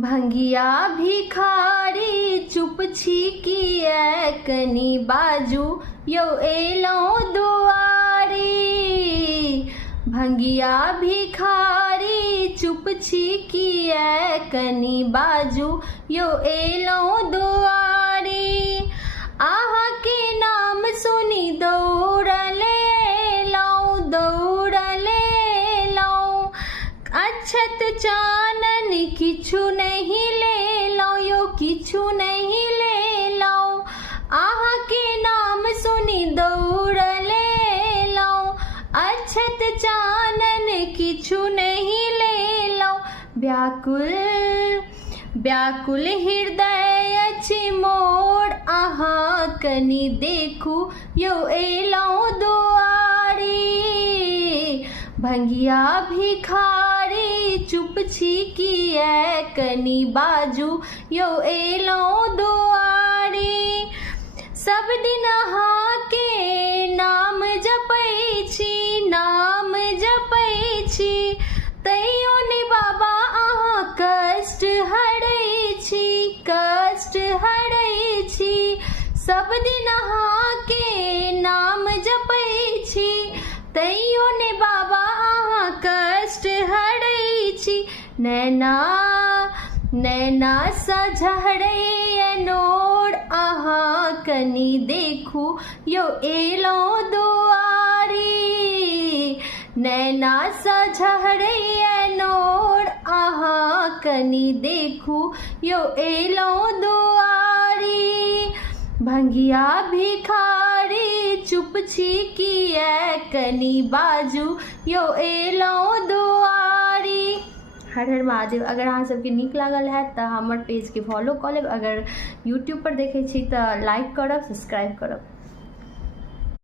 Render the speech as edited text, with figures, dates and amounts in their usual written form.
भंगिया भिखारी चुप छिकिए कनी बाजू यौ एलौं दुआरी। भंगिया भिखारी चुप छिकिए कनी बाजू यौ एलौं दुआरी। आहा के नाम सुनी दौड़ले एलौं अक्षत चानन किछु नहीं लेलौं यो किछु नहीं लेलौं। आहा के नाम सुनी दौड़ले एलौं अक्षत चानन किछु नहीं लेलौं। व्याकुल हृदय अछि मोर आहा कनी देखू यौ एलौं दुआरी। भंगिया भिखारी चुप छिकिए कनी बाजू यौ एलौं दुआरी। सब दिन अहाँ के नाम जपै छी तैयो ने बाबा अहाँ कष्ट हरै छी। सब दिन अहाँ के नाम जपै छी तैयो ने बाबा अहाँ कष्ट हरै छी। नैना सा झरैया नोर अहाँ कनी देखू यौ एलौं दुआरी। नैना सा झरैया नोर अहाँ कनी देखू यौ एलौं दुआरी। भंगिया भिखारी चुप छिकिए कनी बाजू यौ एलौं दुआरी। हर हर महादेव। अगर अहाँ सबके नीक लागल है तऽ हमर पेज के फॉलो कऽ लेब। अगर यूट्यूब पर देखै छी तऽ लाइक करब, सब्सक्राइब करब।